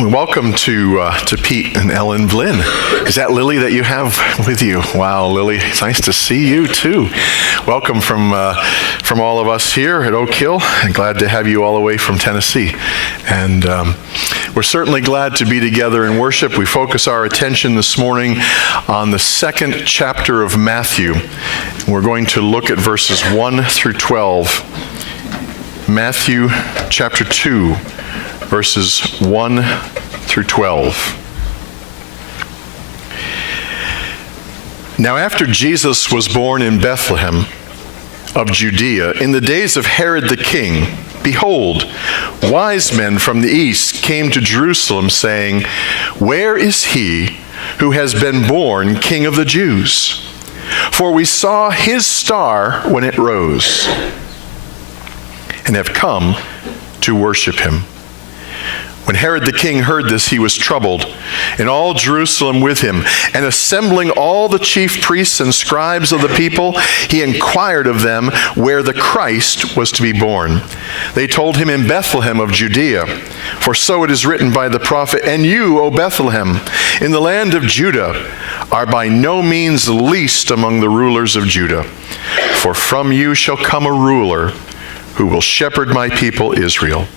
Welcome to Pete and Ellen Blinn. Is that Lily that you have with you? Wow, Lily, it's nice to see you too. Welcome from all of us here at Oak Hill, and glad to have you all the way from Tennessee. And we're certainly glad to be together in worship. We focus our attention this morning on the second chapter of Matthew. We're going to look at verses 1 through 12. Matthew chapter 2. Verses 1 through 12. Now after Jesus was born in Bethlehem of Judea, in the days of Herod the king, behold, wise men from the east came to Jerusalem, saying, "Where is he who has been born King of the Jews? For we saw his star when it rose, and have come to worship him." When Herod the king heard this, he was troubled, and all Jerusalem with him. And assembling all the chief priests and scribes of the people, he inquired of them where the Christ was to be born. They told him, "In Bethlehem of Judea. For so it is written by the prophet, 'And you, O Bethlehem, in the land of Judah, are by no means least among the rulers of Judah. For from you shall come a ruler who will shepherd my people Israel.'"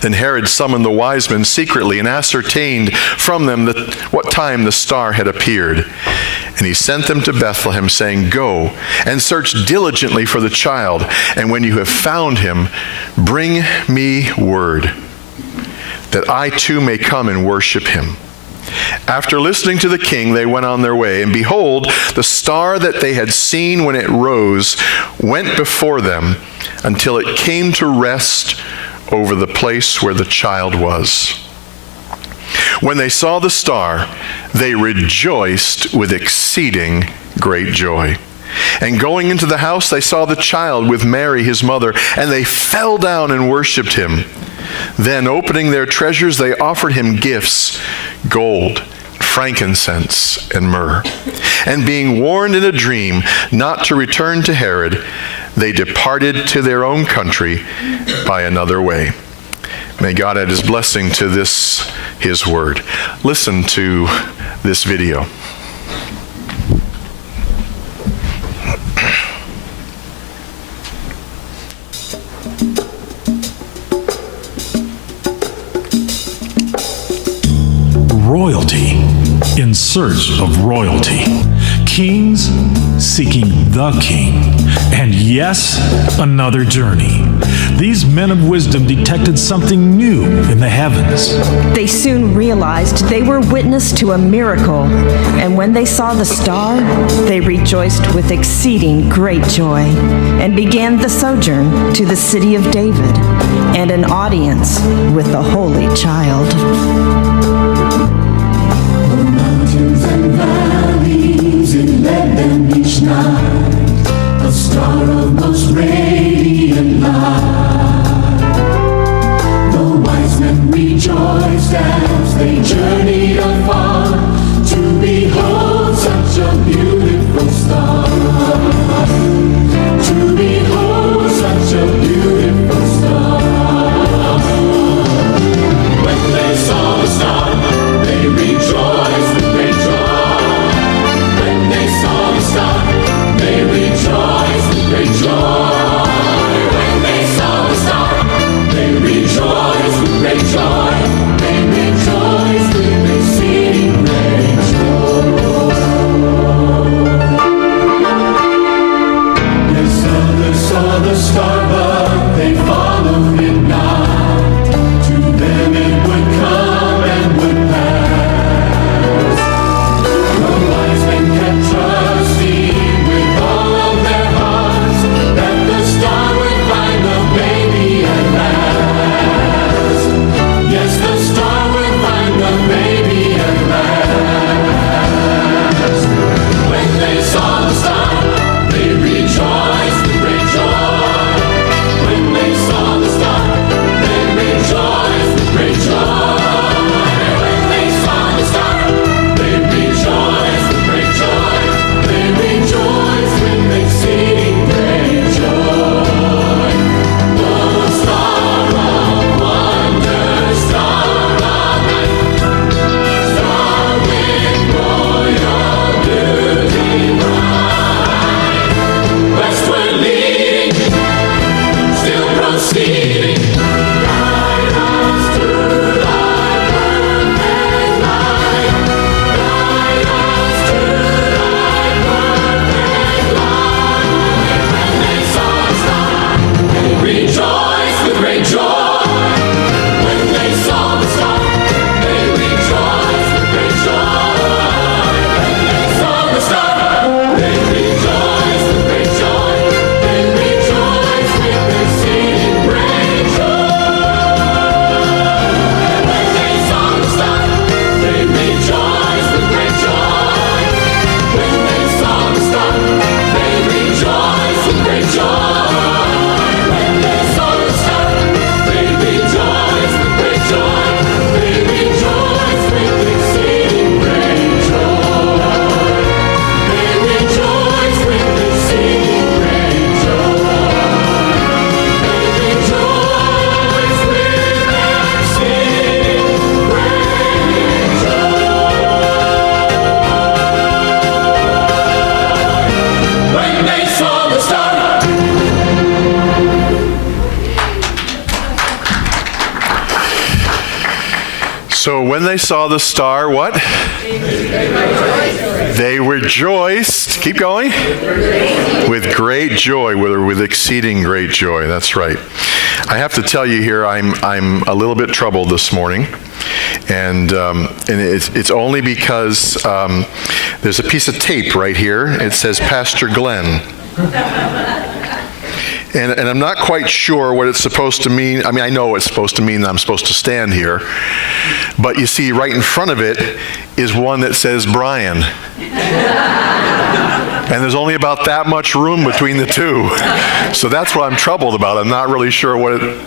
Then Herod summoned the wise men secretly and ascertained from them what time the star had appeared. And he sent them to Bethlehem, saying, "Go and search diligently for the child, and when you have found him, bring me word, that I too may come and worship him." After listening to the king, they went on their way, and behold, the star that they had seen when it rose went before them until it came to rest over the place where the child was. When they saw the star, they rejoiced with exceeding great joy. And going into the house, they saw the child with Mary, his mother, and they fell down and worshipped him. Then, opening their treasures, they offered him gifts, gold, frankincense, and myrrh. And being warned in a dream not to return to Herod, they departed to their own country by another way. May God add his blessing to this, his word. Listen to this video. Royalty in search of royalty. Kings seeking the king. And yes, another journey. These men of wisdom detected something new in the heavens. They soon realized they were witness to a miracle, and when they saw the star, they rejoiced with exceeding great joy, and began the sojourn to the city of David, and an audience with the Holy Child. The mountains and valleys, it led them each night. A star of most radiant light. The wise men rejoiced as they journeyed afar to behold such a beautiful star. To behold such a beautiful star. When they saw the star, they rejoiced with great joy. When they saw the star, they rejoiced with great joy. When they saw the star, they rejoiced with great joy. They rejoiced So when they saw the star, what? They rejoiced. Keep going. With great joy, with exceeding great joy. That's right. I have to tell you here, I'm a little bit troubled this morning, and it's only because there's a piece of tape right here. It says Pastor Glenn. And I'm not quite sure what it's supposed to mean. I mean, I know it's supposed to mean that I'm supposed to stand here. But you see, right in front of it is one that says Brian. And there's only about that much room between the two. So that's what I'm troubled about. I'm not really sure what it...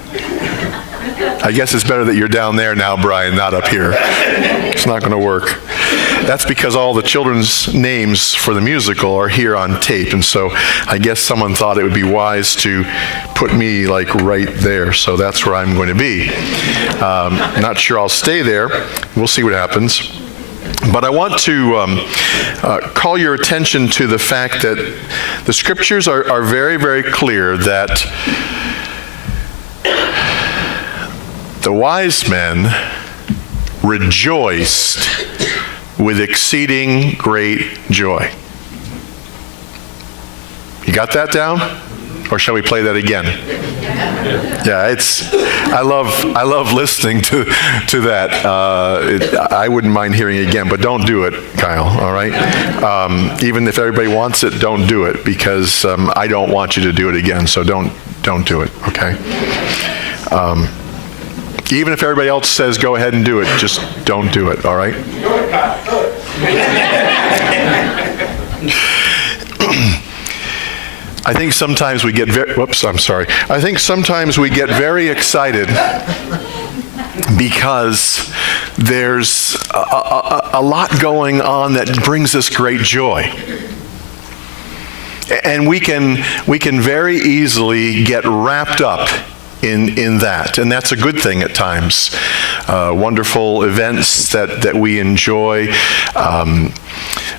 I guess it's better that you're down there now, Brian, not up here. It's not going to work. That's because all the children's names for the musical are here on tape, and so I guess someone thought it would be wise to put me like right there, so that's where I'm going to be. Not sure I'll stay there. We'll see what happens. But I want to call your attention to the fact that the scriptures are very, very clear that the wise men rejoiced with exceeding great joy. You got that down? Or shall we play that again? Yeah, I love listening to that. I wouldn't mind hearing it again, but don't do it, Kyle, all right? Even if everybody wants it, don't do it, because I don't want you to do it again, so don't do it, okay? Even if everybody else says go ahead and do it, just don't do it, all right? I think sometimes we get very excited because there's a lot going on that brings us great joy. And we can very easily get wrapped up in that, and that's a good thing at times. Wonderful events that we enjoy,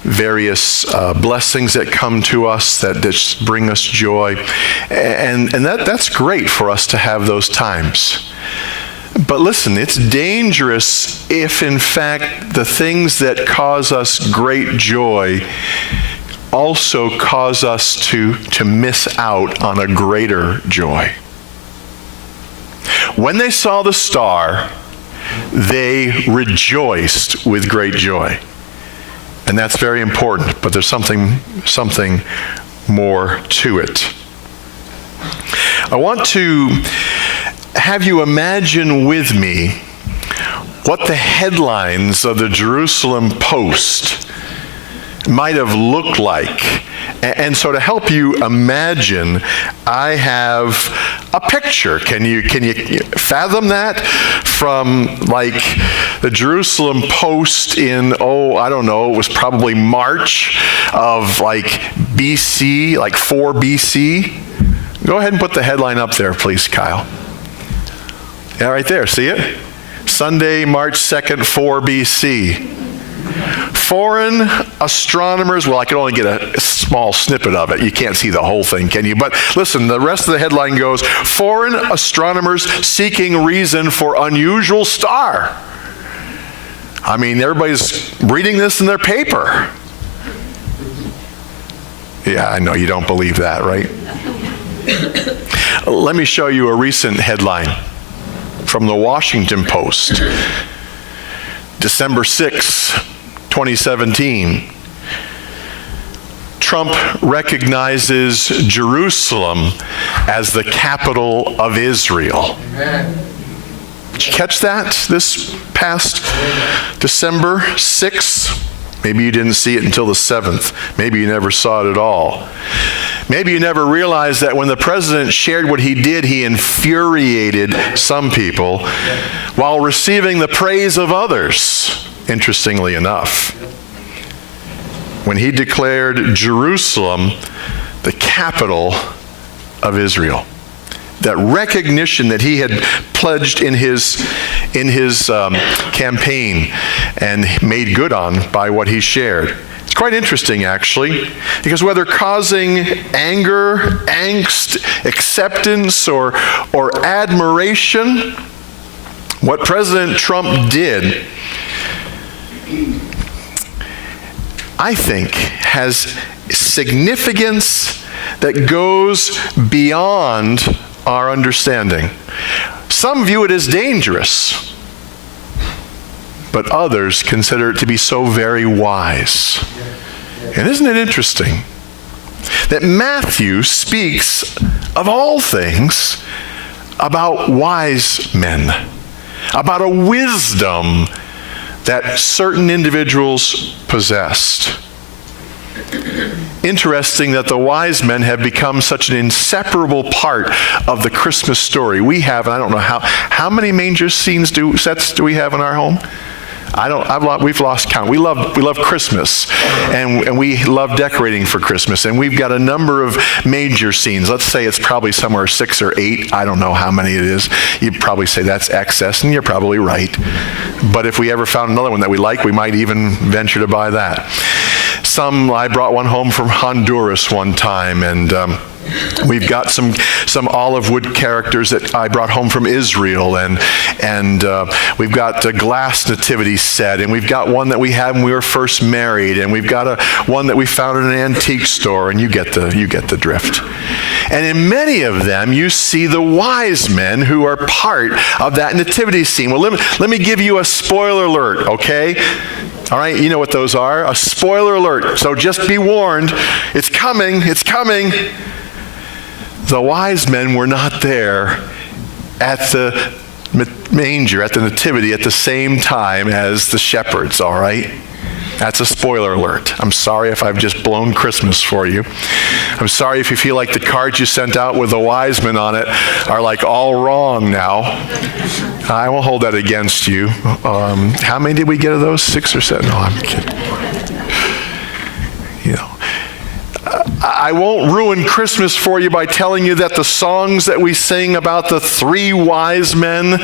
various blessings that come to us that just bring us joy, and that's great for us to have those times. But listen, it's dangerous if in fact the things that cause us great joy also cause us to miss out on a greater joy. When they saw the star, they rejoiced with great joy. And that's very important, but there's something more to it. I want to have you imagine with me what the headlines of the Jerusalem Post might have looked like. And so to help you imagine, I have a picture. Can you fathom that? From like the Jerusalem Post in, I don't know, it was probably March of like BC, like 4 BC. Go ahead and put the headline up there, please, Kyle. Yeah, right there, see it? Sunday, March 2nd, 4 BC. Foreign astronomers, well, I can only get a small snippet of it. You can't see the whole thing, can you? But listen, the rest of the headline goes, foreign astronomers seeking reason for unusual star. I mean, everybody's reading this in their paper. Yeah, I know you don't believe that, right? Let me show you a recent headline from the Washington Post. December 6, 2017. Trump recognizes Jerusalem as the capital of Israel. Amen. Did you catch that this past December 6th? Maybe you didn't see it until the 7th. Maybe you never saw it at all. Maybe you never realized that when the president shared what he did, he infuriated some people while receiving the praise of others, interestingly enough. When he declared Jerusalem the capital of Israel. That recognition that he had pledged in his campaign and made good on by what he shared. It's quite interesting, actually, because whether causing anger, angst, acceptance, or admiration, What President Trump did, I think, has significance that goes beyond our understanding. Some view it as dangerous, but others consider it to be so very wise. And isn't it interesting that Matthew speaks, of all things, about wise men, about a wisdom that certain individuals possessed. Interesting that the wise men have become such an inseparable part of the Christmas story. We have, and I don't know how many manger sets do we have in our home? We've lost count. We love Christmas, and we love decorating for Christmas, and we've got a number of major scenes. Let's say it's probably somewhere 6 or 8. I don't know how many it is. You'd probably say that's excess, and you're probably right. But if we ever found another one that we like, we might even venture to buy that. I brought one home from Honduras one time, and we've got some olive wood characters that I brought home from Israel, and we've got a glass nativity set, and we've got one that we had when we were first married, and we've got one that we found in an antique store, and you get the drift. And in many of them, you see the wise men who are part of that nativity scene. Well, let me give you a spoiler alert, okay? All right, you know what those are. A spoiler alert. So just be warned. It's coming. It's coming. The wise men were not there at the manger, at the nativity, at the same time as the shepherds, all right? That's a spoiler alert. I'm sorry if I've just blown Christmas for you. I'm sorry if you feel like the cards you sent out with the wise men on it are like all wrong now. I won't hold that against you. How many did we get of those? 6 or 7? No, I'm kidding. You know, I won't ruin Christmas for you by telling you that the songs that we sing about the 3 wise men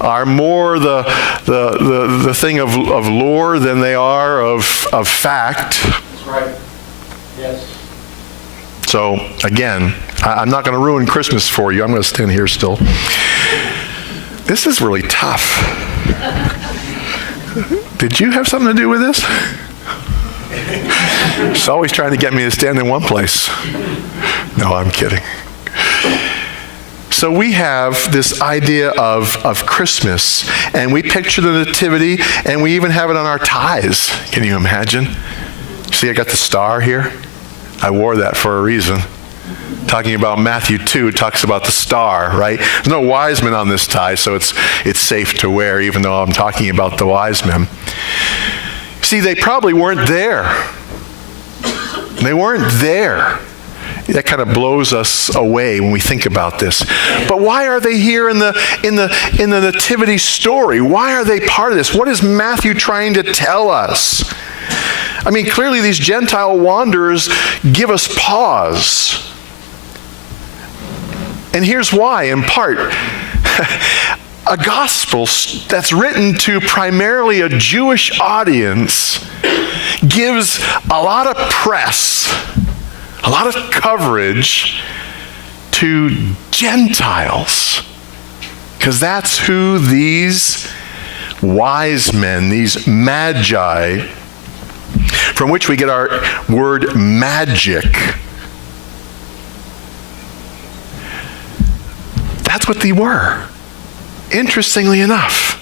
are more the thing of lore than they are of fact. That's right. Yes. So again, I'm not going to ruin Christmas for you. I'm going to stand here still. This is really tough. Did you have something to do with this? She's always trying to get me to stand in one place. No, I'm kidding. So we have this idea of Christmas, and we picture the nativity, and we even have it on our ties. Can you imagine? See, I got the star here. I wore that for a reason. Talking about Matthew 2, it talks about the star, right? There's no wise men on this tie, so it's safe to wear, even though I'm talking about the wise men. See, they probably weren't there. They weren't there. That kind of blows us away when we think about this. But why are they here in the nativity story? Why are they part of this? What is Matthew trying to tell us? I mean, clearly these Gentile wanderers give us pause. And here's why, in part. A gospel that's written to primarily a Jewish audience gives a lot of press, a lot of coverage to Gentiles, because that's who these wise men, these magi, from which we get our word magic. That's what they were. Interestingly enough,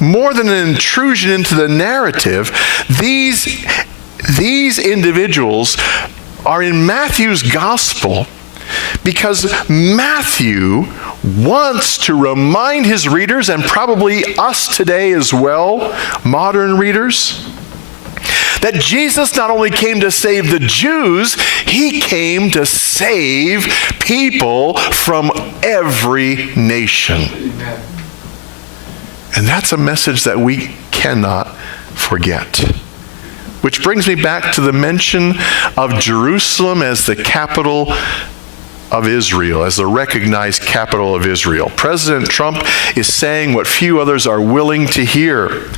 more than an intrusion into the narrative, these individuals are in Matthew's gospel because Matthew wants to remind his readers, and probably us today as well, modern readers, that Jesus not only came to save the Jews, he came to save people from every nation. Amen. And that's a message that we cannot forget. Which brings me back to the mention of Jerusalem as the capital of Israel, as the recognized capital of Israel. President Trump is saying what few others are willing to hear.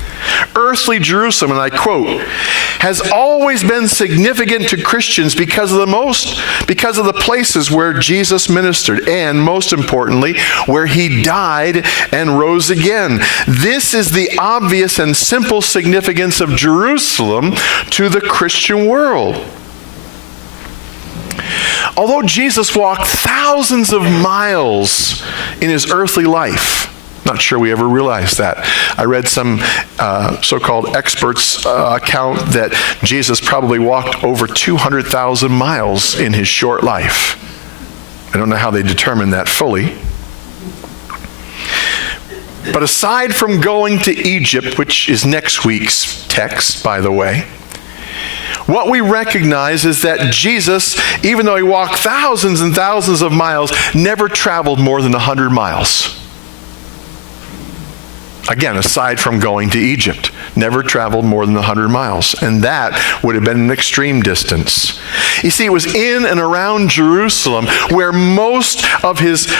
Earthly Jerusalem, and I quote, has always been significant to Christians because of the places where Jesus ministered, and most importantly, where he died and rose again. This is the obvious and simple significance of Jerusalem to the Christian world. Although Jesus walked thousands of miles in his earthly life, not sure we ever realized that. I read some so-called experts' account that Jesus probably walked over 200,000 miles in his short life. I don't know how they determined that fully. But aside from going to Egypt, which is next week's text, by the way, what we recognize is that Jesus, even though he walked thousands and thousands of miles, never traveled more than 100 miles. Again, aside from going to Egypt, never traveled more than 100 miles. And that would have been an extreme distance. You see, it was in and around Jerusalem where most of his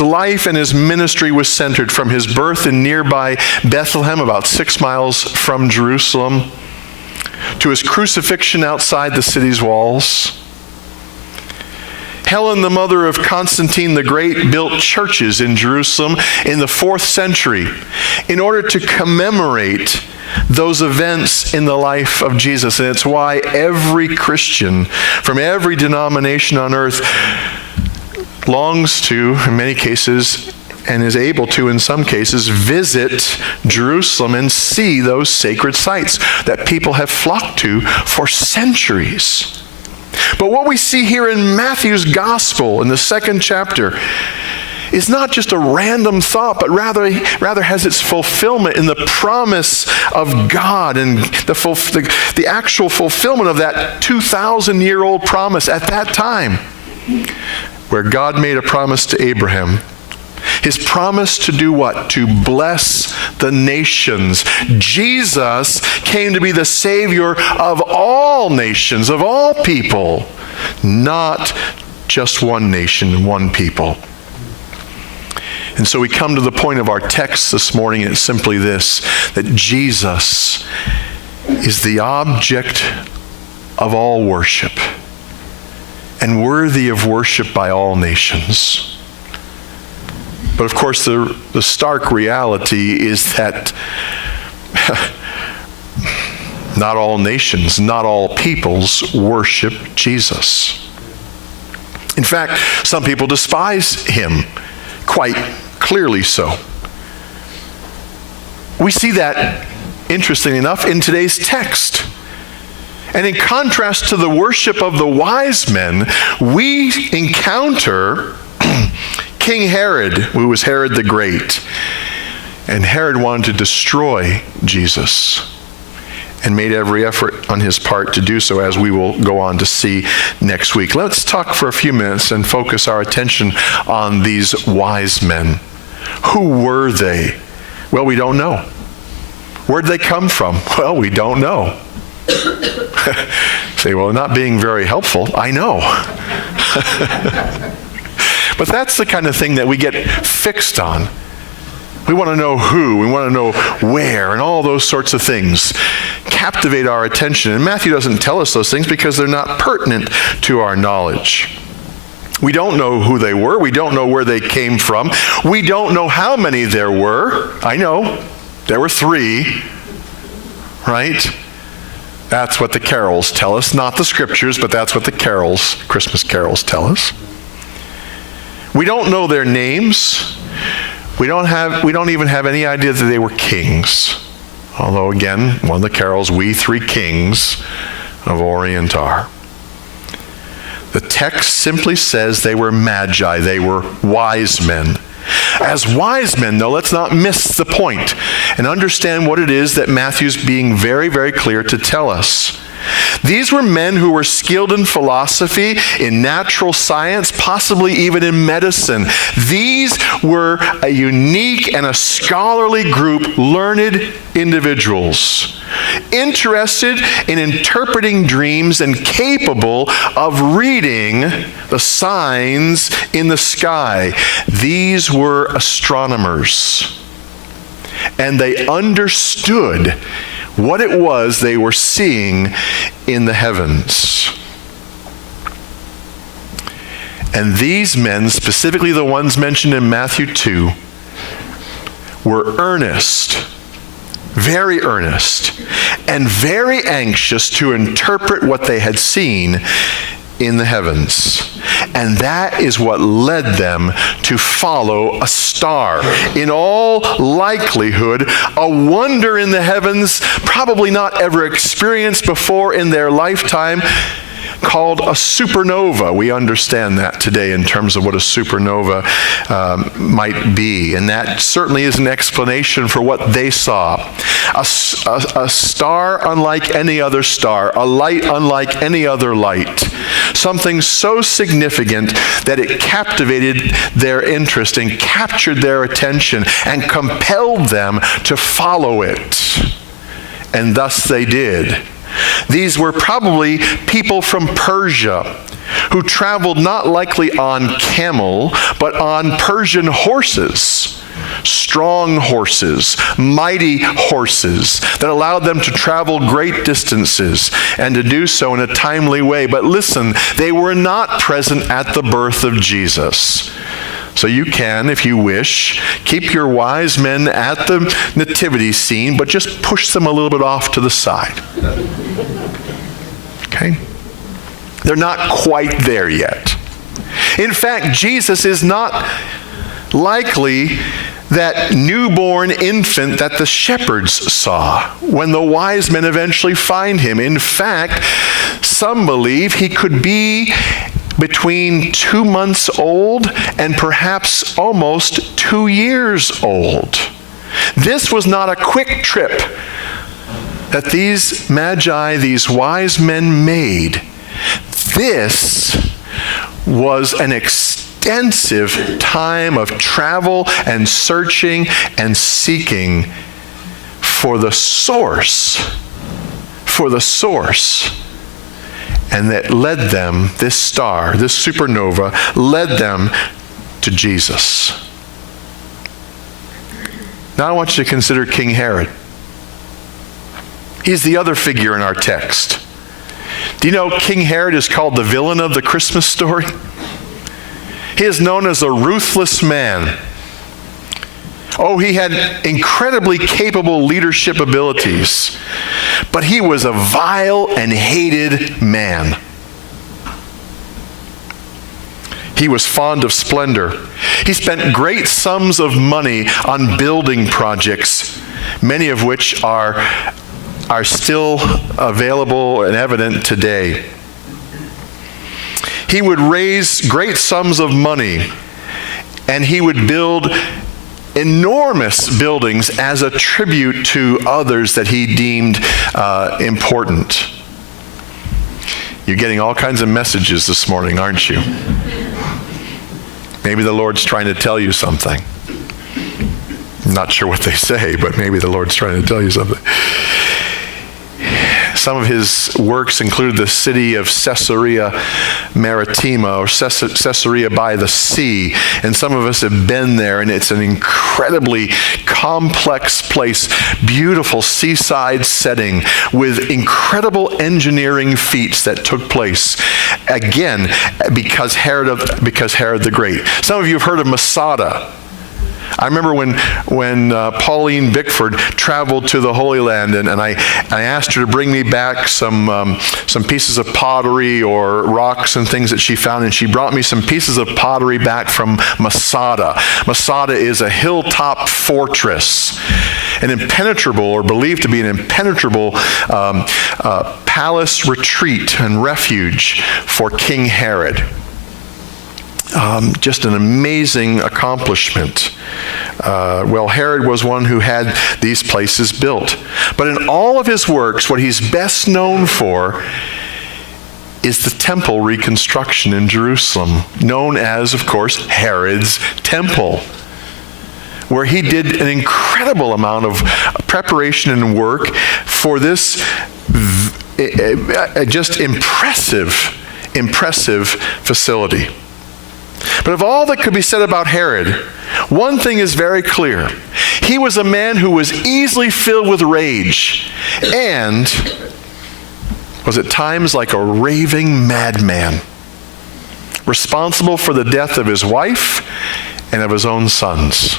life and his ministry was centered, from his birth in nearby Bethlehem, about 6 miles from Jerusalem, to his crucifixion outside the city's walls. Helen, the mother of Constantine the Great, built churches in Jerusalem in the 4th century in order to commemorate those events in the life of Jesus. And it's why every Christian from every denomination on earth longs to, in many cases, and is able to, in some cases, visit Jerusalem and see those sacred sites that people have flocked to for centuries. But what we see here in Matthew's gospel in the 2nd chapter is not just a random thought, but rather has its fulfillment in the promise of God and the actual fulfillment of that 2,000-year-old promise at that time, where God made a promise to Abraham. His promise to do what? To bless the nations. Jesus came to be the Savior of all nations, of all people, not just one nation, one people. And so we come to the point of our text this morning, and it's simply this, that Jesus is the object of all worship and worthy of worship by all nations. But of course, the stark reality is that not all nations, not all peoples worship Jesus. In fact, some people despise him, quite clearly so. We see that, interestingly enough, in today's text. And in contrast to the worship of the wise men, we encounter King Herod, who was Herod the Great. And Herod wanted to destroy Jesus and made every effort on his part to do so, as we will go on to see next week. Let's talk for a few minutes and focus our attention on these wise men. Who were they? Well, we don't know. Where'd they come from? Well, we don't know. Say, well, not being very helpful. I know. But that's the kind of thing that we get fixed on. We want to know who, we want to know where, and all those sorts of things captivate our attention. And Matthew doesn't tell us those things because they're not pertinent to our knowledge. We don't know who they were. We don't know where they came from. We don't know how many there were. I know. There were 3, right? That's what the carols tell us. Not the scriptures, but that's what the carols, Christmas carols, tell us. We don't know their names. We don't even have any idea that they were kings. Although again, one of the carols, we 3 kings of Orient are. The text simply says they were magi, they were wise men. As wise men, though, let's not miss the point and understand what it is that Matthew's being very, very clear to tell us. These were men who were skilled in philosophy, in natural science, possibly even in medicine. These were a unique and a scholarly group, learned individuals, interested in interpreting dreams and capable of reading the signs in the sky. These were astronomers. and they understood what it was they were seeing in the heavens. And these men, specifically the ones mentioned in Matthew 2, were earnest, very earnest, and very anxious to interpret what they had seen in the heavens. And that is what led them to follow a star. In all likelihood, a wonder in the heavens, probably not ever experienced before in their lifetime, called a supernova. We understand that today in terms of what a supernova might be. And that certainly is an explanation for what they saw. A star unlike any other star, a light unlike any other light. Something so significant that it captivated their interest and captured their attention and compelled them to follow it. And thus they did. These were probably people from Persia who traveled not likely on camel, but on Persian horses, strong horses, mighty horses that allowed them to travel great distances and to do so in a timely way. But listen, they were not present at the birth of Jesus. So you can, if you wish, keep your wise men at the nativity scene, but just push them a little bit off to the side. Okay? They're not quite there yet. In fact, Jesus is not likely that newborn infant that the shepherds saw when the wise men eventually find him. In fact, some believe he could be between 2 months old and perhaps almost 2 years old. This was not a quick trip that these magi, these wise men made. This was an extensive time of travel and searching and seeking for the source. And that led them, this star, this supernova, led them to Jesus. Now I want you to consider King Herod. He's the other figure in our text. Do you know King Herod is called the villain of the Christmas story? He is known as a ruthless man. Oh, he had incredibly capable leadership abilities, but he was a vile and hated man. He was fond of splendor. He spent great sums of money on building projects, many of which are still available and evident today. He would raise great sums of money, and he would build enormous buildings as a tribute to others that he deemed important. You're getting all kinds of messages this morning, aren't you? Maybe the Lord's trying to tell you something. I'm not sure what they say, but maybe the Lord's trying to tell you something. Some of his works include the city of Caesarea Maritima, or Caesarea by the sea. And some of us have been there, and it's an incredibly complex place, beautiful seaside setting with incredible engineering feats that took place, again, because Herod the Great. Some of you have heard of Masada. I remember when Pauline Bickford traveled to the Holy Land, and I asked her to bring me back some pieces of pottery or rocks and things that she found, and she brought me some pieces of pottery back from Masada. Masada is a hilltop fortress, an impenetrable, or believed to be an impenetrable palace retreat and refuge for King Herod. Just an amazing accomplishment. Herod was one who had these places built. But in all of his works, what he's best known for is the temple reconstruction in Jerusalem, known as, of course, Herod's Temple, where he did an incredible amount of preparation and work for this just impressive facility. But of all that could be said about Herod, one thing is very clear. He was a man who was easily filled with rage and was at times like a raving madman, responsible for the death of his wife and of his own sons.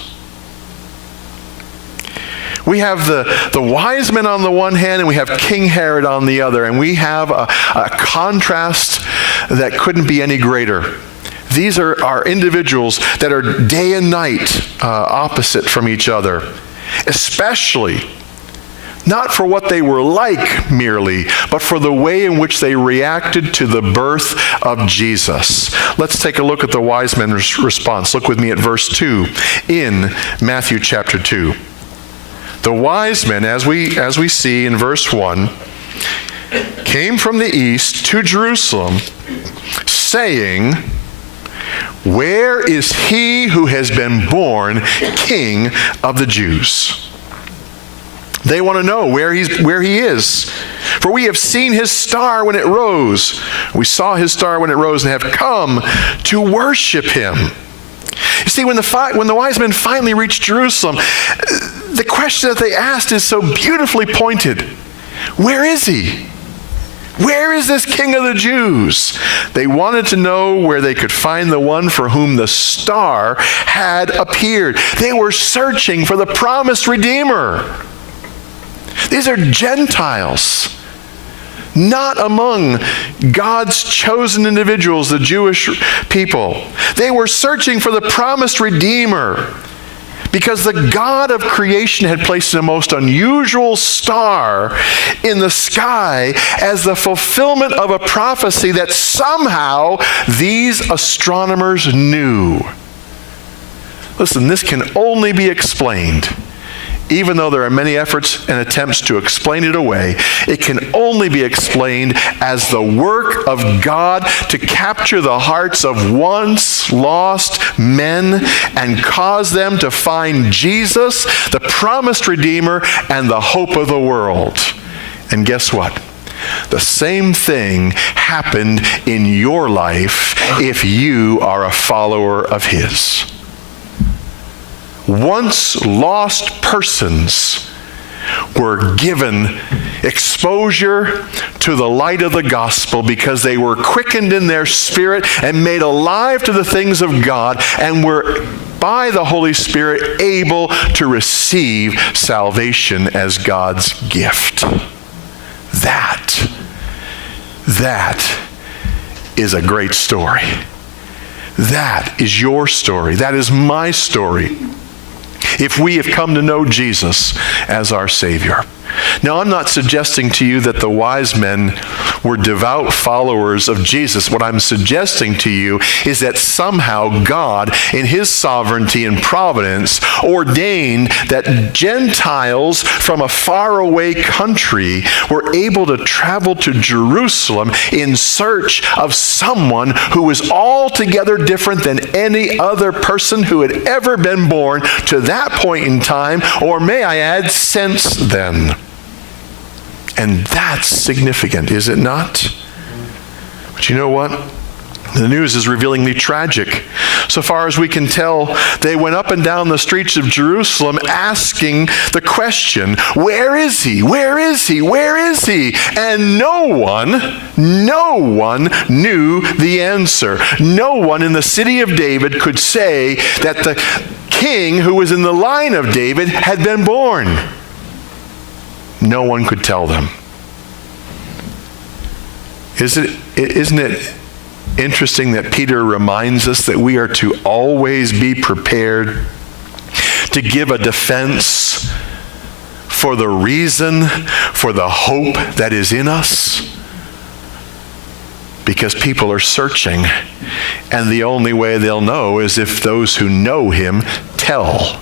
We have the wise men on the one hand, and we have King Herod on the other, and we have a contrast that couldn't be any greater. These are individuals that are day and night opposite from each other, especially not for what they were like merely, but for the way in which they reacted to the birth of Jesus. Let's take a look at the wise men's response. Look with me at verse 2 in Matthew chapter 2. The wise men, as we see in verse 1, came from the east to Jerusalem, saying, "Where is he who has been born King of the Jews?" They want to know where he is. "For we have seen his star when it rose. We saw his star when it rose and have come to worship him." You see, when the wise men finally reached Jerusalem, the question that they asked is so beautifully pointed. Where is he? Where is this King of the Jews? They wanted to know where they could find the one for whom the star had appeared. They were searching for the promised Redeemer. These are Gentiles, not among God's chosen individuals, the Jewish people. They were searching for the promised Redeemer because the God of creation had placed a most unusual star in the sky as the fulfillment of a prophecy that somehow these astronomers knew. Listen, this can only be explained. Even though there are many efforts and attempts to explain it away, it can only be explained as the work of God to capture the hearts of once lost men and cause them to find Jesus, the promised Redeemer, and the hope of the world. And guess what? The same thing happened in your life if you are a follower of his. Once lost persons were given exposure to the light of the gospel because they were quickened in their spirit and made alive to the things of God and were, by the Holy Spirit, able to receive salvation as God's gift. That is a great story. That is your story. That is my story. If we have come to know Jesus as our Savior. Now, I'm not suggesting to you that the wise men were devout followers of Jesus. What I'm suggesting to you is that somehow God, in his sovereignty and providence, ordained that Gentiles from a faraway country were able to travel to Jerusalem in search of someone who was altogether different than any other person who had ever been born to that point in time, or may I add, since then. And that's significant, is it not? But you know what? The news is revealingly tragic. So far as we can tell, they went up and down the streets of Jerusalem asking the question, where is he? Where is he? Where is he? And no one knew the answer. No one in the city of David could say that the king who was in the line of David had been born. No one could tell them. Isn't it interesting that Peter reminds us that we are to always be prepared to give a defense for the reason, for the hope that is in us? Because people are searching, and the only way they'll know is if those who know him tell.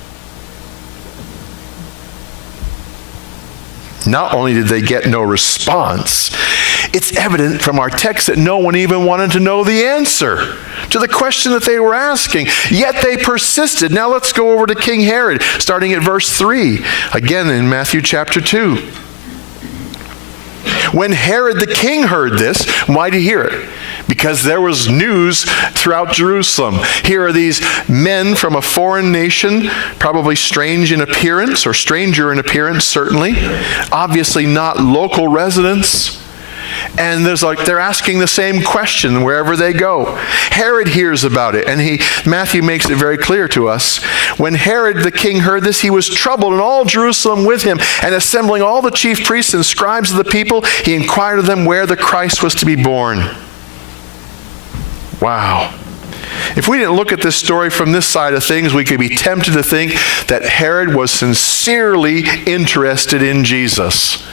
Not only did they get no response, it's evident from our text that no one even wanted to know the answer to the question that they were asking. Yet they persisted. Now let's go over to King Herod, starting at verse 3, again in Matthew chapter 2. When Herod the king heard this, why did he hear it? Because there was news throughout Jerusalem. Here are these men from a foreign nation, probably strange in appearance, or stranger in appearance, certainly. Obviously not local residents. And they're asking the same question wherever they go. Herod hears about it, and Matthew makes it very clear to us. When Herod the king heard this, he was troubled, and all Jerusalem with him. And assembling all the chief priests and scribes of the people, he inquired of them where the Christ was to be born. Wow. If we didn't look at this story from this side of things, we could be tempted to think that Herod was sincerely interested in Jesus.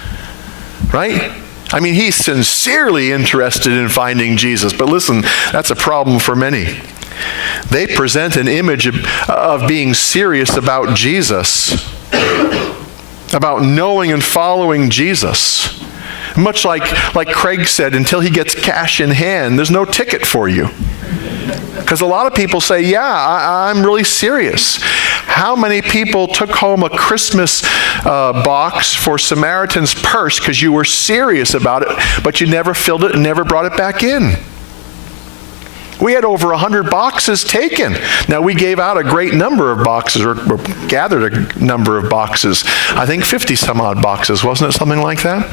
Right? I mean, he's sincerely interested in finding Jesus. But listen, that's a problem for many. They present an image of being serious about Jesus, about knowing and following Jesus. Much like Craig said, until he gets cash in hand, there's no ticket for you. Because a lot of people say, yeah, I'm really serious. How many people took home a Christmas box for Samaritan's Purse because you were serious about it, but you never filled it and never brought it back in? We had over 100 boxes taken. Now, we gave out a great number of boxes, or gathered a number of boxes. I think 50 some odd boxes, wasn't it? Something like that?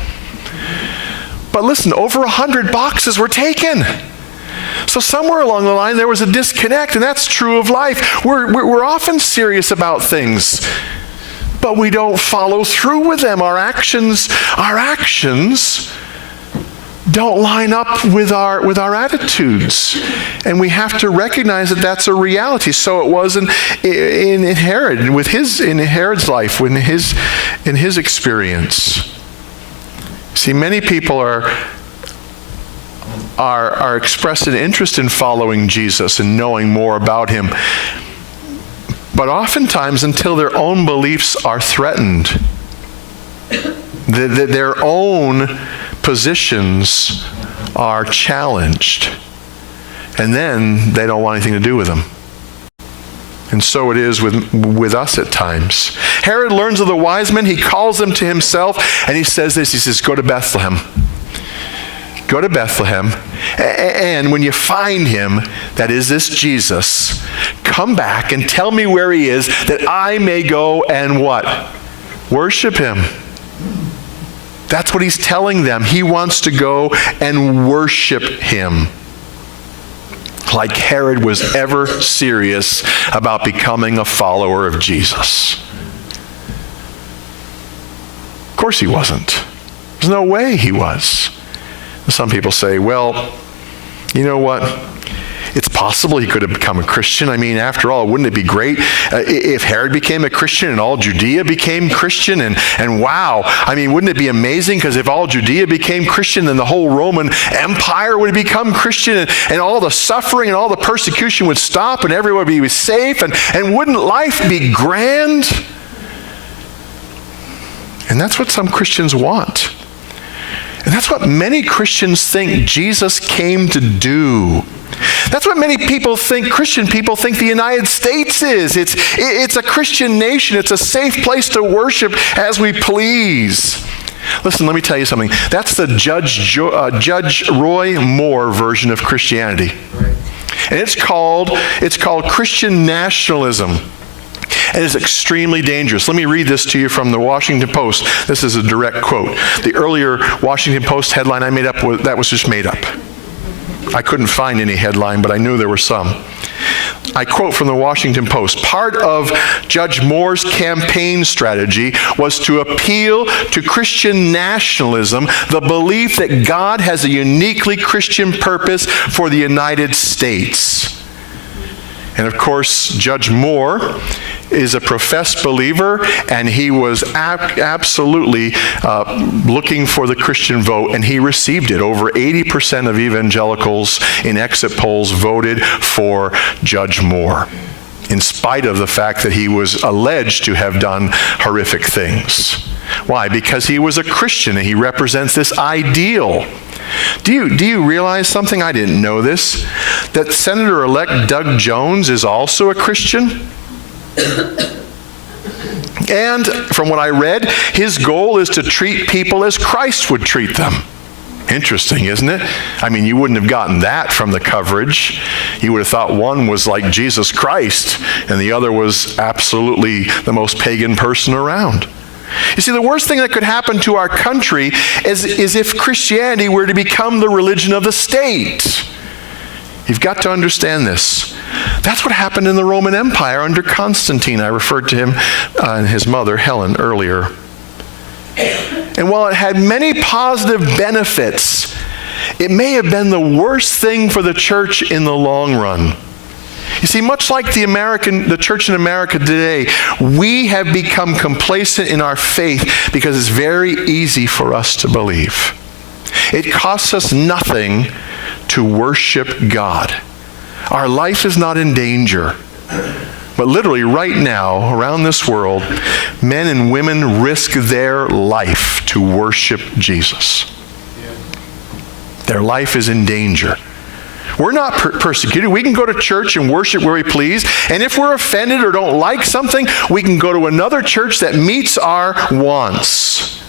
But listen, over 100 boxes were taken. So somewhere along the line, there was a disconnect, and that's true of life. We're often serious about things, but we don't follow through with them. Our actions don't line up with our attitudes, and we have to recognize that that's a reality. So it was in Herod, in Herod's life, in his experience. See, many people are expressed an interest in following Jesus and knowing more about him. But oftentimes, until their own beliefs are threatened, their own positions are challenged, and then they don't want anything to do with them. And so it is with us at times. Herod learns of the wise men. He calls them to himself, and he says this. He says, go to Bethlehem. Go to Bethlehem, and when you find him, that is this Jesus, come back and tell me where he is, that I may go and what? Worship him. That's what he's telling them. He wants to go and worship him. Like Herod was ever serious about becoming a follower of Jesus. Of course he wasn't. There's no way he was. Some people say, well, you know what? It's possible he could have become a Christian. I mean, after all, wouldn't it be great if Herod became a Christian and all Judea became Christian? And wow, I mean, wouldn't it be amazing? Because if all Judea became Christian, then the whole Roman Empire would become Christian, and all the suffering and all the persecution would stop, and everyone would be safe, and wouldn't life be grand? And that's what some Christians want. And that's what many Christians think Jesus came to do. That's what many people think, Christian people think the United States is. It's a Christian nation. It's a safe place to worship as we please. Listen, let me tell you something. That's the Judge Roy Moore version of Christianity. And it's called Christian nationalism. And it's extremely dangerous. Let me read this to you from the Washington Post. This is a direct quote. The earlier Washington Post headline I made up, that was just made up. I couldn't find any headline, but I knew there were some. I quote from the Washington Post. Part of Judge Moore's campaign strategy was to appeal to Christian nationalism, the belief that God has a uniquely Christian purpose for the United States. And of course, Judge Moore is a professed believer, and he was absolutely looking for the Christian vote, and he received it. Over 80% of evangelicals in exit polls voted for Judge Moore, in spite of the fact that he was alleged to have done horrific things. Why? Because he was a Christian, and he represents this ideal. Do you realize something? I didn't know this. That Senator-elect Doug Jones is also a Christian? And from what I read, his goal is to treat people as Christ would treat them. Interesting, isn't it? I mean, you wouldn't have gotten that from the coverage. You would have thought one was like Jesus Christ and the other was absolutely the most pagan person around. You see, the worst thing that could happen to our country is if Christianity were to become the religion of the state. You've got to understand this. That's what happened in the Roman Empire under Constantine. I referred to him and his mother, Helen, earlier. And while it had many positive benefits, it may have been the worst thing for the church in the long run. You see, much like the church in America today, we have become complacent in our faith because it's very easy for us to believe. It costs us nothing to worship God. Our life is not in danger. But literally right now, around this world, men and women risk their life to worship Jesus. Their life is in danger. We're not persecuted. We can go to church and worship where we please. And if we're offended or don't like something, we can go to another church that meets our wants.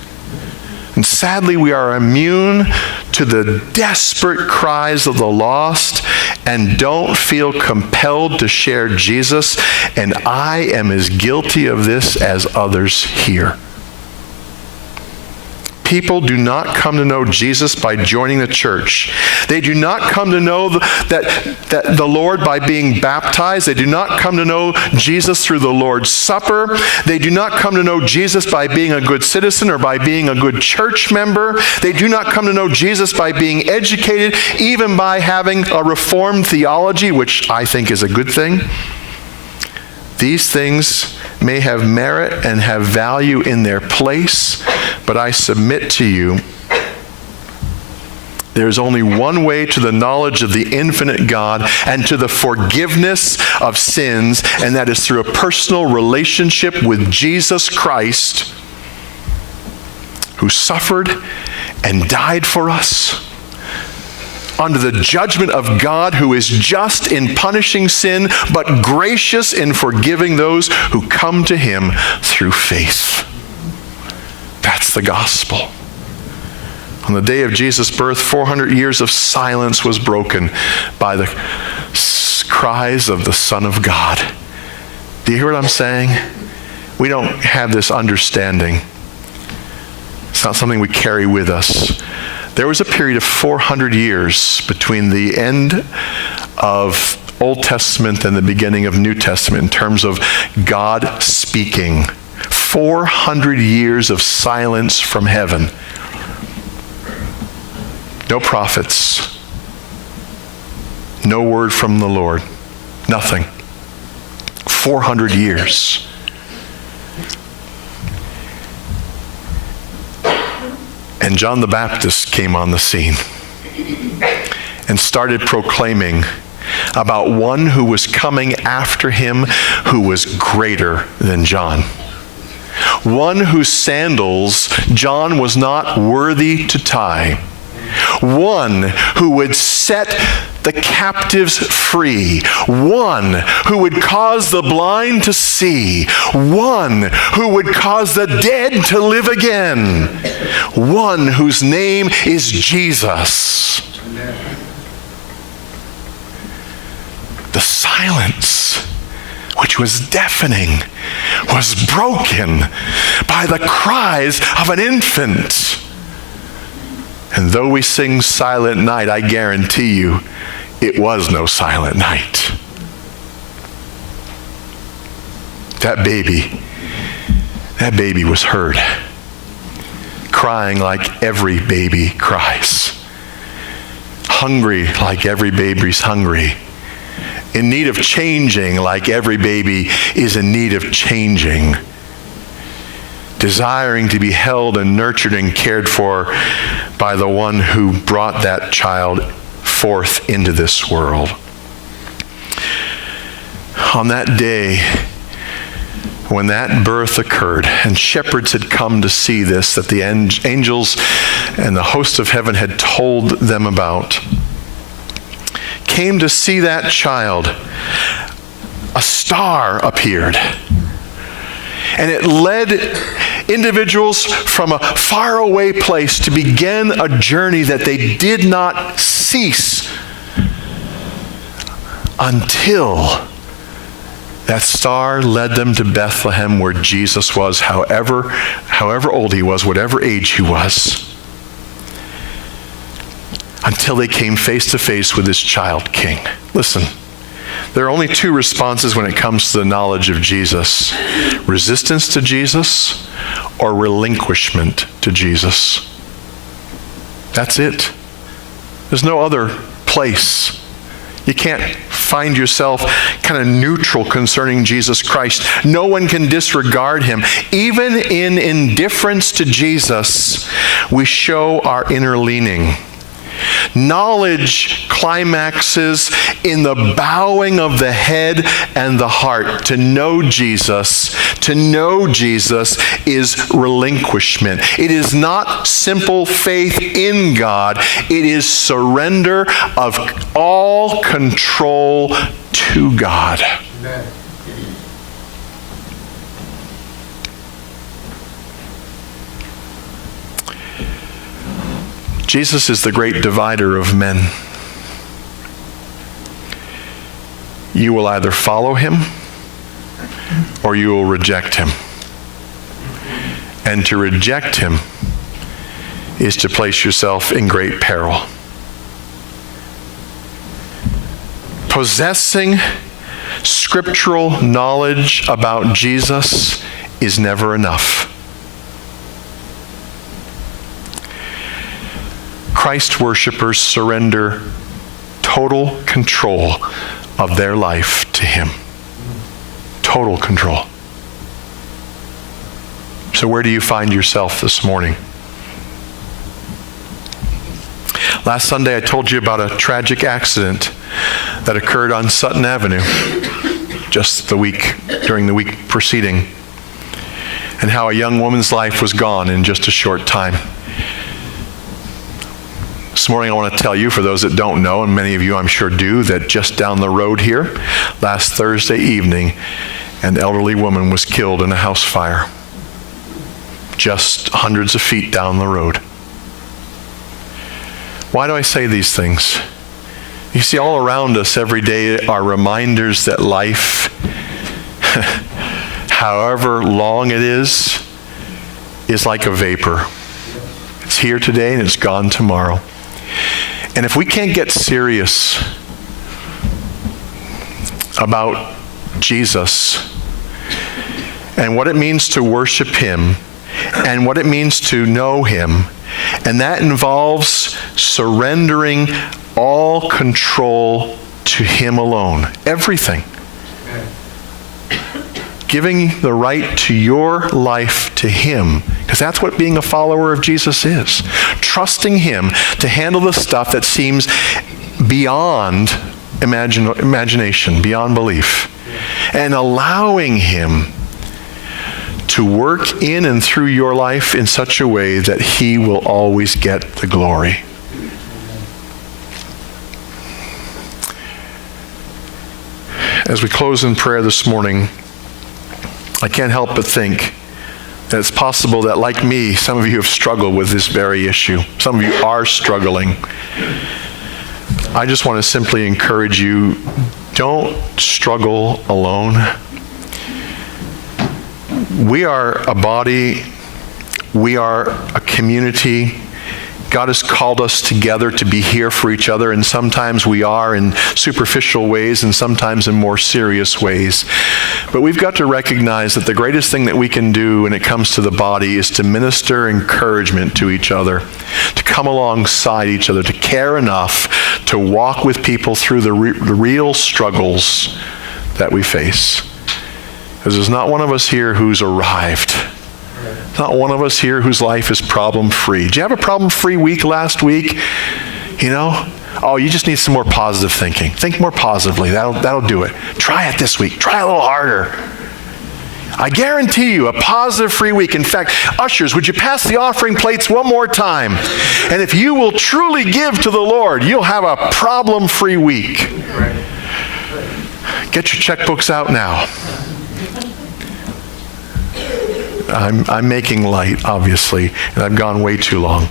And sadly, we are immune to the desperate cries of the lost and don't feel compelled to share Jesus. And I am as guilty of this as others here. People do not come to know Jesus by joining the church. They do not come to know that the Lord by being baptized. They do not come to know Jesus through the Lord's Supper. They do not come to know Jesus by being a good citizen or by being a good church member. They do not come to know Jesus by being educated, even by having a reformed theology, which I think is a good thing. These things may have merit and have value in their place, but I submit to you, there's only one way to the knowledge of the infinite God and to the forgiveness of sins, and that is through a personal relationship with Jesus Christ, who suffered and died for us under the judgment of God, who is just in punishing sin, but gracious in forgiving those who come to him through faith. That's the gospel. On the day of Jesus' birth, 400 years of silence was broken by the cries of the Son of God. Do you hear what I'm saying? We don't have this understanding. It's not something we carry with us. There was a period of 400 years between the end of Old Testament and the beginning of New Testament in terms of God speaking. 400 years of silence from heaven. No prophets. No word from the Lord. Nothing. 400 years. And John the Baptist came on the scene and started proclaiming about one who was coming after him who was greater than John. One whose sandals John was not worthy to tie. One who would set the captives free. One who would cause the blind to see. One who would cause the dead to live again. One whose name is Jesus. The silence, which was deafening, was broken by the cries of an infant. And though we sing Silent Night, I guarantee you, it was no silent night. That baby was heard, crying like every baby cries, hungry like every baby's hungry, in need of changing like every baby is in need of changing, desiring to be held and nurtured and cared for by the one who brought that child forth into this world. On that day, when that birth occurred, and shepherds had come to see this, that the angels and the host of heaven had told them about, came to see that child, a star appeared. And it individuals from a faraway place to begin a journey that they did not cease until that star led them to Bethlehem, where Jesus was, however old he was, whatever age he was, until they came face to face with this child king. Listen, there are only two responses when it comes to the knowledge of Jesus: resistance to Jesus or relinquishment to Jesus. That's it. There's no other place. You can't find yourself kind of neutral concerning Jesus Christ. No one can disregard him. Even in indifference to Jesus, we show our inner leaning. Knowledge climaxes in the bowing of the head and the heart. To know Jesus is relinquishment. It is not simple faith in God. It is surrender of all control to God. Amen. Jesus is the great divider of men. You will either follow him or you will reject him. And to reject him is to place yourself in great peril. Possessing scriptural knowledge about Jesus is never enough. Christ worshipers surrender total control of their life to him. Total control. So where do you find yourself this morning? Last Sunday I told you about a tragic accident that occurred on Sutton Avenue just during the week preceding, and how a young woman's life was gone in just a short time. This morning I want to tell you, for those that don't know, and many of you I'm sure do, that just down the road here, last Thursday evening, an elderly woman was killed in a house fire, just hundreds of feet down the road. Why do I say these things? You see, all around us every day are reminders that life, however long it is like a vapor. It's here today and it's gone tomorrow. And if we can't get serious about Jesus and what it means to worship him and what it means to know him, and that involves surrendering all control to him alone, everything. Giving the right to your life to him, because that's what being a follower of Jesus is. Trusting him to handle the stuff that seems beyond imagination, beyond belief, and allowing him to work in and through your life in such a way that he will always get the glory. As we close in prayer this morning, I can't help but think that it's possible that, like me, some of you have struggled with this very issue. Some of you are struggling. I just want to simply encourage you, don't struggle alone. We are a body. We are a community. God has called us together to be here for each other, and sometimes we are in superficial ways and sometimes in more serious ways. But we've got to recognize that the greatest thing that we can do when it comes to the body is to minister encouragement to each other, to come alongside each other, to care enough to walk with people through the real struggles that we face. Because there's not one of us here who's arrived. Not one of us here whose life is problem-free. Did you have a problem-free week last week? You know? Oh, you just need some more positive thinking. Think more positively. That'll do it. Try it this week. Try a little harder. I guarantee you a positive free week. In fact, ushers, would you pass the offering plates one more time? And if you will truly give to the Lord, you'll have a problem-free week. Get your checkbooks out now. I'm making light, obviously, and I've gone way too long.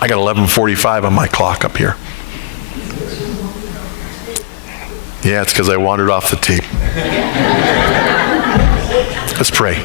I got 11:45 on my clock up here. Yeah, it's because I wandered off the tape. Let's pray.